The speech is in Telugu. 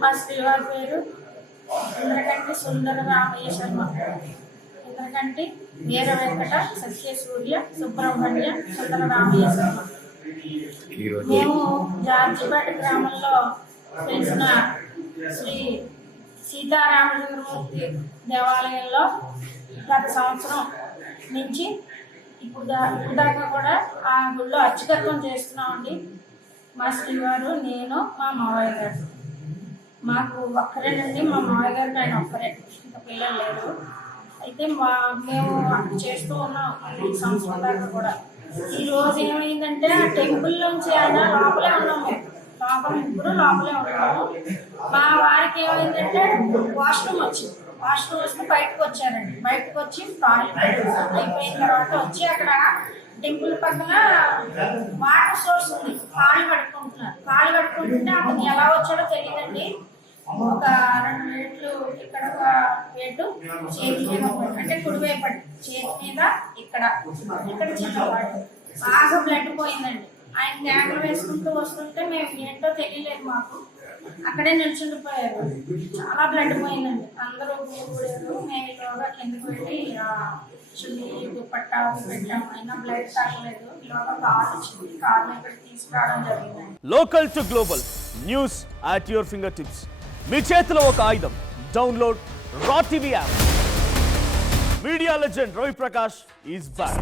మా శ్రీవారి పేరు ఇంద్రకంటి సుందర రామయ్య శర్మ. ఇంద్రకంటి వీర వెంకట సత్యసూర్య సుబ్రహ్మణ్య సుందర రామయ్య శర్మ. మేము జార్జిపేట గ్రామంలో తెలిసిన శ్రీ సీతారామచంద్రమూర్తి దేవాలయంలో గత సంవత్సరం నుంచి ఇప్పుడు దాకా కూడా ఆ గుళ్ళో అర్చకత్వం చేస్తున్నామండి. మా శ్రీవారు, నేను, మా మావయ్య గారు. మాకు ఒక్కరేనండి, మా మావయ్య గారికి ఆయన ఒక్కరే, ఇంకా పిల్లలు లేరు. అయితే మేము చేస్తూ ఉన్నాం ఈ సంవత్సరం దాకా కూడా. ఈరోజు ఏమైందంటే ఆ టెంపుల్లోంచి ఆయన లోపలే ఉన్నాము, ముగ్గురు లోపలే ఉన్నాము. మా వారికి ఏమైందంటే వాష్రూమ్ వచ్చింది. వాష్రూమ్ వస్తే బయటకు వచ్చారండి. బయటకు వచ్చి అయిపోయిన తర్వాత వచ్చి అక్కడ టెంపుల్ పక్కన వాటర్ సోర్స్ ఉంది, కాళ్ళు కడుక్కుంటుంటే అతను ఎలా వచ్చాడో తెలియదండి. ఒక 2 వేట్లు ఇక్కడ, ఒక వేటు చేతి మీద, అంటే కుడివైపు చేతి మీద ఇక్కడ చిన్నవాడు బాగా బ్లడ్ పోయిందండి. ఆయన ట్యాంకులు వేసుకుంటూ వస్తుంటే మేము ఏంటో తెలియలేదు మాకు. అక్కడే నిల్చుండిపోయారు. చాలా బ్లడ్ పోయిందండి. అందరూ కూడారు. మేము ఇలాగా కిందకు వెళ్ళి చున్నీ దుప్పట్టా పెట్టాము, అయినా బ్లడ్ తగ్గలేదు. ఇలాగా కార్ వచ్చింది, కార్ మీద తీసుకురావడం జరిగిందండి. Local to global news at your fingertips. మీ చేతిలో ఒక ఆయుధం. డౌన్లోడ్ రా TV app. Media legend Ravi Prakash is back.